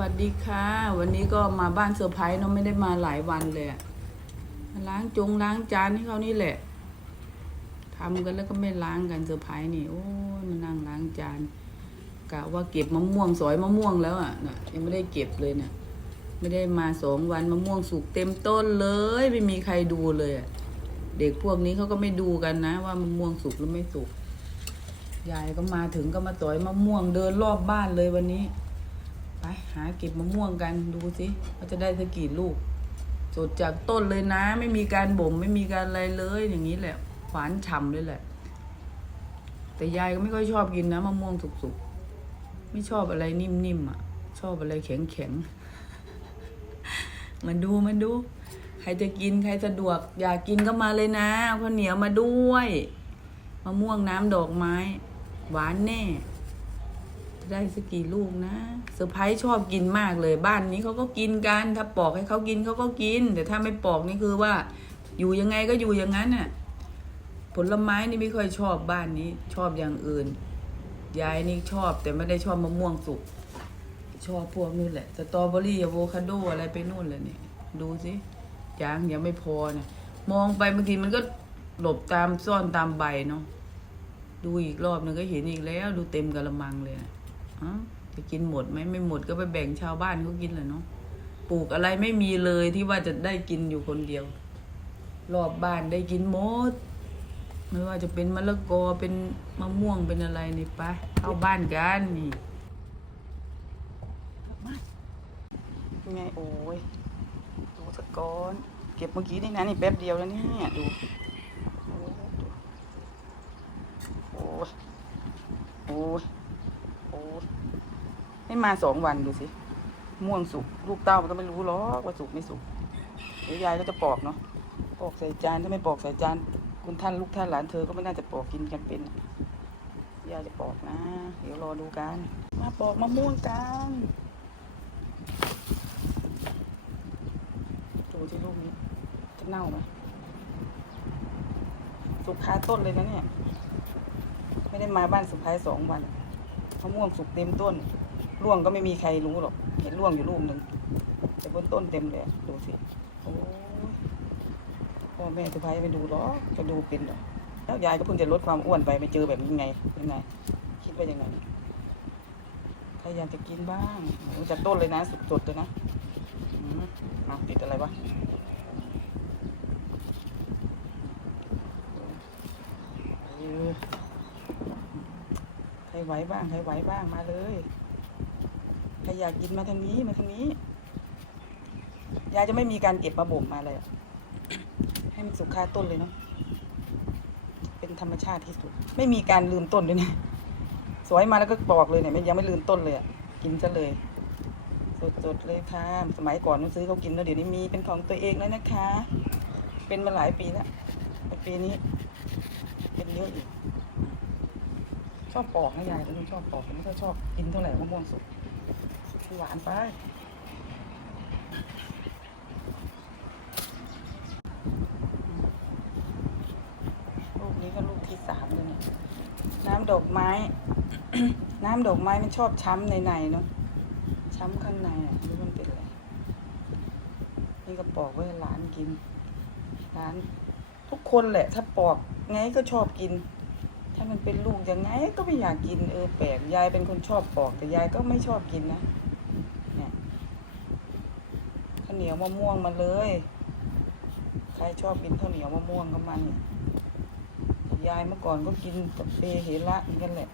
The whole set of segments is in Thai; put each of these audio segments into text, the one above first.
วัสดีค่ะ วันนี้ก็มาบ้านเซอร์ไพรส์เนาะไม่ได้มาหลายวันเลยอะล้างจงล้างจานให้เขานี่แหละทำกันแล้วก็ไม่ล้างกันเซอร์ไพรส์นี่โอ้ยมานั่งล้างจานกะว่าเก็บมะม่วงสอยมะม่วงแล้วอะน่ะยังไม่ได้เก็บเลยเนี่ยไม่ได้มาสองวันมะม่วงสุกเต็มต้นเลย ไม่มีใครดูเลยอะเด็กพวกนี้เขาก็ไม่ดูกันนะ ว่ามะม่วงสุกหรือไม่สุกยายก็มาถึงก็มาต่อยมะม่วงเดินรอบบ้านเลยวันนี้ ไปหาเก็บมะม่วงกันดูสิว่าจะได้สักกี่ลูก สดจากต้นเลยนะ ไม่มีการบ่มไม่มีการอะไรเลยอย่างนี้แหละหวานฉ่ำเลยแหละ แต่ยายก็ไม่ค่อยชอบกินนะมะม่วงสุกๆ ไม่ชอบอะไรนิ่มๆอะ ชอบอะไรแข็งๆมาดูมาดู ใครจะกินใครสะดวก อยากกินก็มาเลยนะเอาข้าวเหนียวมาด้วยมะม่วงน้ำดอกไม้ หวานแน่ ได้สักกี่ลูกนะเซอร์ไพรส์ชอบกินมากเลยบ้านนี้เขาก็กินกันถ้าปอกให้เขากินเขาก็กิน แต่ถ้าไม่ปอกนี่คือว่า อยู่ยังไงก็อยู่อย่างนั้นน่ะ ผลไม้นี่ไม่ค่อยชอบบ้านนี้ ชอบอย่างอื่นยายนี่ชอบแต่ไม่ได้ชอบมะม่วงสุกชอบพวกนู่นแหละสตรอเบอรี่อะโวคาโดอะไรไปนู่นเลยนี่ดูสิยังยังไม่พอเนี่ยมองไปบางทีมันก็หลบตามซ่อนตามใบเนาะดูอีกรอบนึงก็เห็นอีกแล้ว ดูเต็มกระมังเลยนะ จะกินหมดไหมไม่หมดก็ไปแบ่งชาวบ้านเขากินแหละเนาะปลูกอะไรไม่มีเลยที่ว่าจะได้กินอยู่คนเดียว รอบบ้านได้กินหมด ไม่ว่าจะเป็นมะละกอเป็นมะม่วงเป็นอะไรนี่ไปเข้าบ้านกันนี่ไงโอ้ยดูสะก้อนเก็บเมื่อกี้นี่นะนี่แป๊บเดียวแล้วเนี่ยดูโอ้ยโอ้ย โอ้ไม่มาสองวันดูสิ ม่วงสุก ลูกเต้ามันก็ไม่รู้หรอกว่าสุกไม่สุกเดี๋ยวยายก็จะปอกเนาะ ปอกใส่จาน ถ้าไม่ปอกใส่จาน คุณท่านลูกท่านหลานเธอก็ไม่น่าจะปอกกินกันเป็น ยายจะปอกนะ เดี๋ยวรอดูกัน มาปอกมะม่วงกันดูที่ลูกนี้จะเน่าไหมสุกคาต้นเลยนะเนี่ย ไม่ได้มาบ้านสุดท้ายสองวัน มะม่วงสุกเต็มต้นร่วงก็ไม่มีใครรู้หรอก เห็นร่วงอยู่ลูกหนึ่งแต่บนต้นเต็มเลยดูสิโอ้ยพ่อแม่สุดท้ายไปดูหรอกจะดูเป็นหรอแล้วยายก็เพิ่งจะลดความอ้วนไปไปเจอแบบนี้ไงยังไง คิดว่ายังไงใครอยากจะกินบ้างโอ้จากต้นเลยนะสดๆเลยนะอืมาติดอะไรวะเออ ไหวบ้างใครไหวบ้างมาเลยใครอยากกินมาทางนี้มาทางนี้ยายจะไม่มีการเก็บมาบ่มมาเลย ให้มันสุกคาต้นเลยเนาะเป็นธรรมชาติที่สุด ไม่มีการลืมต้นด้วยนะสวยมาแล้วก็ปอกเลยเนี่ยมันยังไม่ลืมต้นเลยอะกินซะเลยสดๆเลยค่ะ สมัยก่อนมันซื้อเขากินแล้วเดี๋ยวนี้มีเป็นของตัวเองแล้วนะคะ เป็นมาหลายปีแล้วปีนี้ เป็นเยอะอยู่ ชอบปอกนะยายแต่ไม่ชอบปอกไม่ค่อยชอบกินเท่าไหร่มะม่วงสุกหวานไปลูกนี้ก็ลูกที่สามเลยเนี่ยน้ำดอกไม้ น้ำดอกไม้มันชอบช้ำในในๆเนาะช้ำข้างในอะรู้มันเป็นอะไรนี่ก็ปอกไว้ให้หลานกินหลานทุกคนแหละ ถ้าปอกไงก็ชอบกิน ถ้ามันเป็นลูกยังไงก็ไม่อยากกินเออแปลกยายเป็นคนชอบปอกแต่ยายก็ไม่ชอบกินนะเนี่ยข้าวเหนียวมะม่วงมาเลย ใครชอบกินข้าวเหนียวมะม่วงก็มาเนี่ยยายเมื่อก่อนก็กินกับเปเฮระเหมือนกันแหละ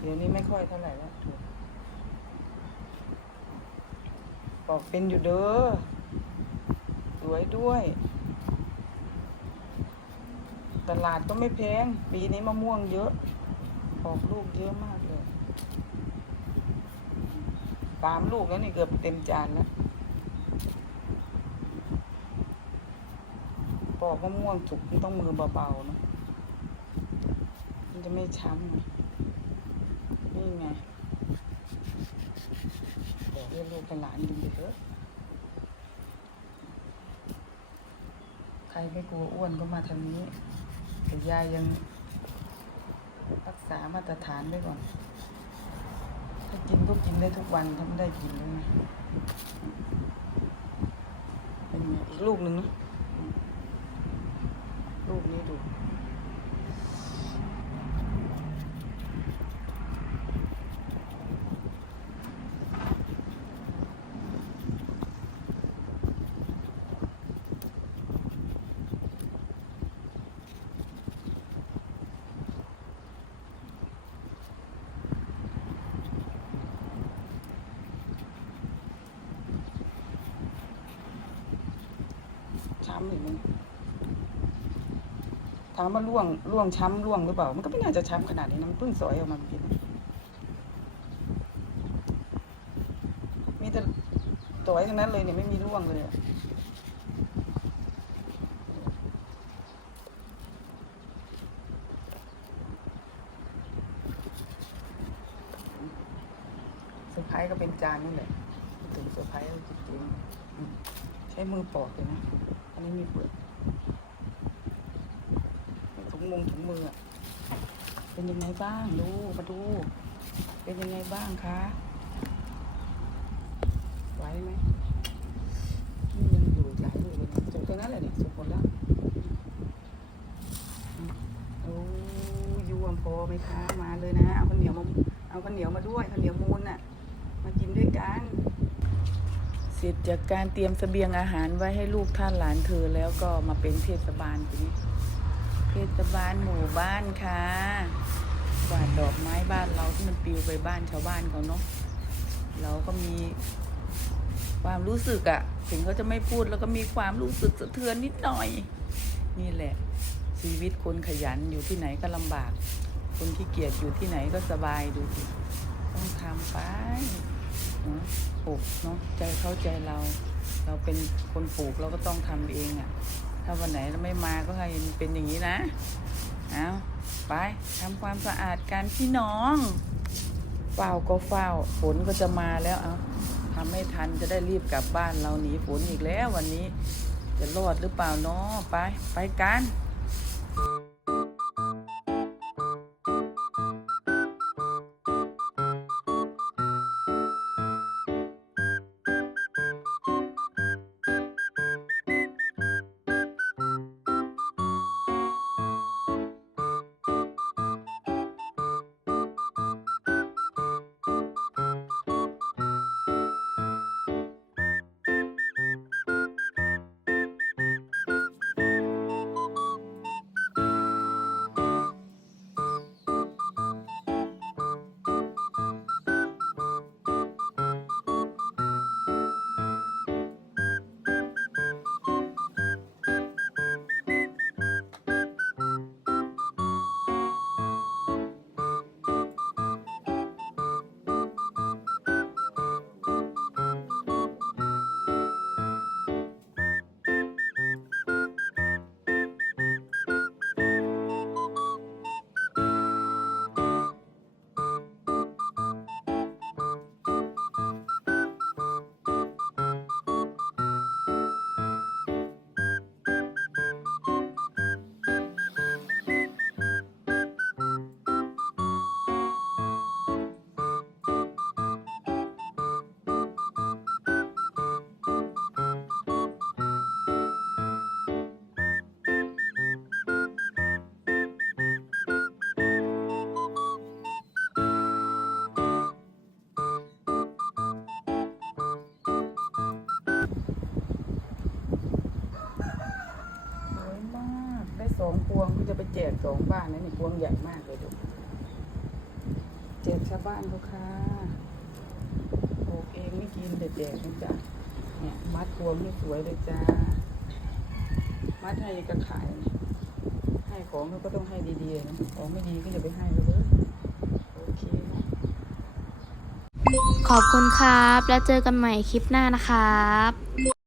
เดี๋ยวนี้ไม่ค่อยเท่าไหร่แล้วถูกปอกเป็นอยู่เด้อสวยด้วย ตลาดก็ไม่แพงปีนี้มะม่วงเยอะ ออกลูกเยอะมากเลยสามลูกแล้วนี่เกือบเต็มจานแล้วปอกมะม่วงสุกมันต้องมือเบาๆนะมันจะไม่ช้ำนี่ไงบอกให้ลูกกับหลานกินเถอะใครไม่กลัวอ้วนก็มาทางนี้ แต่ยายยังรักษามาตรฐานไว้ก่อน ถ้ากินก็กินได้ทุกวันถ้าไม่ได้กินแล้วนะเป็นอีกลูกหนึ่งนะลูกนี้ดู ช้ำอีกมั้งถามว่าร่วงร่วงช้ำร่วงหรือเปล่า มันก็ไม่น่าจะช้ำขนาดนี้นะมันเพิ่งสอยออกมาเมื่อกี้นมีแต่สอยทั้งนั้นเลยเนี่ยไม่มีร่วงเลยอะเซอร์ไพรส์ก็เป็นจานนี่แหละถึงเซอร์ไพรส์จริงๆอืมใช้มือปอกเลยนะ อันนี้มีเปลือกถุงมงถุงมือ เป็นยังไงบ้างดูมาดู เป็นยังไงบ้างคะไหวไหมนี่ยังอยู่หลายลูกเลยนะสุกตรงนั้นแหละเนี่ยสุกหมดแล้วโอ้ยวมพอไหมคะมาเลยนะ เอาข้าวเหนียวมาเอาข้าวเหนียวมาด้วยข้าวเหนียวมูนน่ะ มากินด้วยกัน สร็จจากการเตรียมเสบียงอาหารไว้ให้ลูกท่านหลานเธอแล้วก็มาเป็นเทศบาลทีนี้เทศบาลหมู่บ้านค่ะกวาดดอกไม้บ้านเราที่มันปลิวไปบ้านชาวบ้านเขาเนาะเราก็มีความรู้สึกอะถึงเขาจะไม่พูดแล้วก็มีความรู้สึกสะเทือนนิดหน่อย นี่แหละ ชีวิตคนขยันอยู่ที่ไหนก็ลำบาก คนขี้เกียจอยู่ที่ไหนก็สบายดูสิต้องทำไป นาะปลูกเนาะใจเข้าใจเรา เราเป็นคนปลูกเราก็ต้องทำเองอะ่ะ ถ้าวันไหนเราไม่มาก็ให้เป็นอย่างนี้นะเอาไปทำความสะอาดกันพี่น้องเฝ้าก็เฝ้าฝนก็จะมาแล้วเอาทำให้ทันจะได้รีบกลับบ้านเราหนีฝนอีกแล้ววันนี้ จะรอดหรือเปล่าเนาะไปไปกัน ก็จะไปแจกสองบ้านนะนี่พวงใหญ่มากเลยดูแจกชาวบ้านเขาค่ะปลูกเองไม่กินแต่แจกนะจ๊ะเนี่ยมัดพวงนี่สวยเลยจ้า มัดให้ก็ขายให้ของเราก็ต้องให้ดีๆนะของไม่ดีก็อย่าไปให้เลยเด้อโอเคขอบคุณครับ แล้วเจอกันใหม่คลิปหน้านะครับ